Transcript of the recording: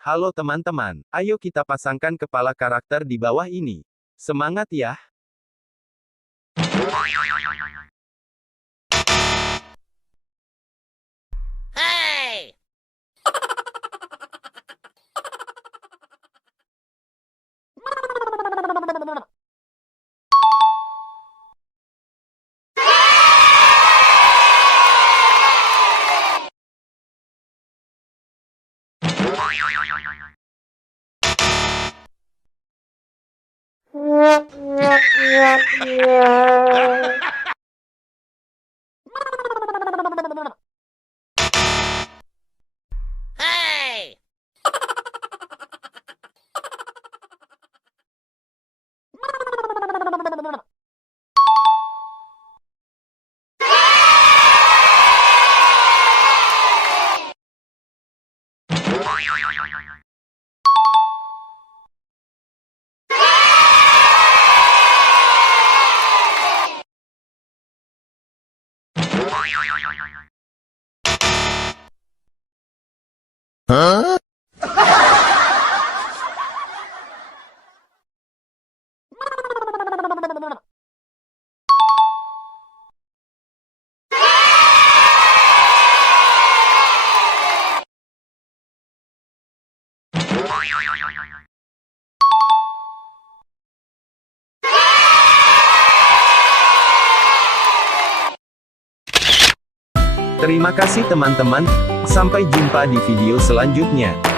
Halo teman-teman, ayo kita pasangkan kepala karakter di bawah ini. Semangat ya! Hey! Hey! Terima kasih teman-teman, sampai jumpa di video selanjutnya.